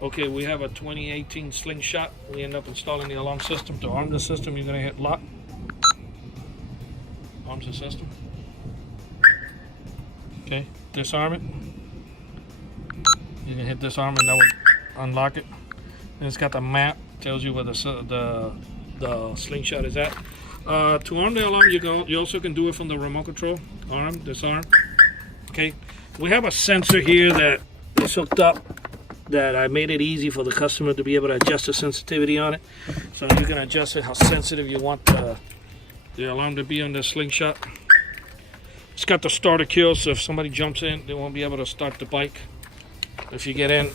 Okay, we have a 2018 slingshot. We end up installing the alarm system. To arm the system, you're gonna hit lock. Arms the system. Okay, disarm it. You can hit disarm and that will unlock it. And it's got the map, tells you where the slingshot is at. To arm the alarm, you also can do it from the remote control. Arm, disarm. Okay, we have a sensor here that is hooked up, that I made it easy for the customer to be able to adjust the sensitivity on it. So you can adjust it how sensitive you want the alarm to be on the slingshot. It's got the starter kill, so if somebody jumps in, they won't be able to start the bike. If you get in,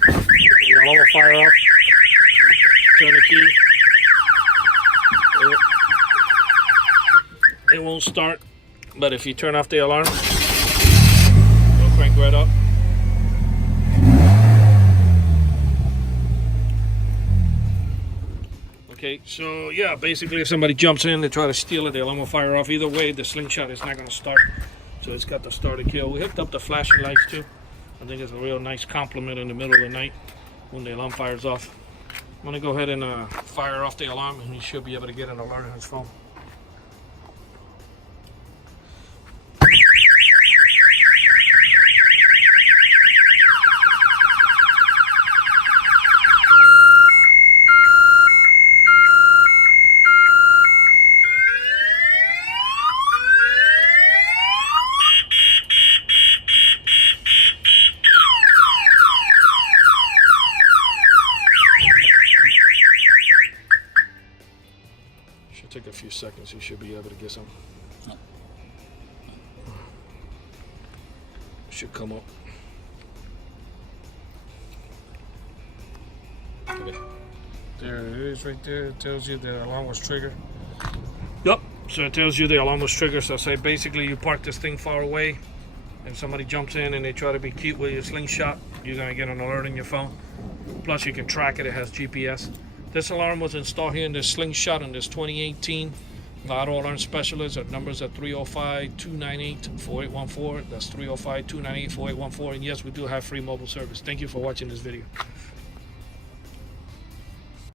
the alarm will fire off. Turn the key. It won't start, but if you turn off the alarm, it'll crank right up. Okay, so yeah, basically if somebody jumps in, they try to steal it, the alarm will fire off. Either way, the slingshot is not going to start. So it's got the starter kill. We hooked up the flashing lights too. I think it's a real nice compliment in the middle of the night when the alarm fires off. I'm going to go ahead and fire off the alarm, and he should be able to get an alert on his phone. Should take a few seconds. You should be able to get some. Should come up. Okay. There it is right there. It tells you the alarm was triggered. Yep. So it tells you the alarm was triggered. So say basically you park this thing far away and somebody jumps in and they try to be cute with your slingshot, you're going to get an alert on your phone. Plus you can track it. It has GPS. This alarm was installed here in this slingshot in this 2018. The auto alarm specialist. Our numbers are 305-298-4814. That's 305-298-4814. And yes, we do have free mobile service. Thank you for watching this video.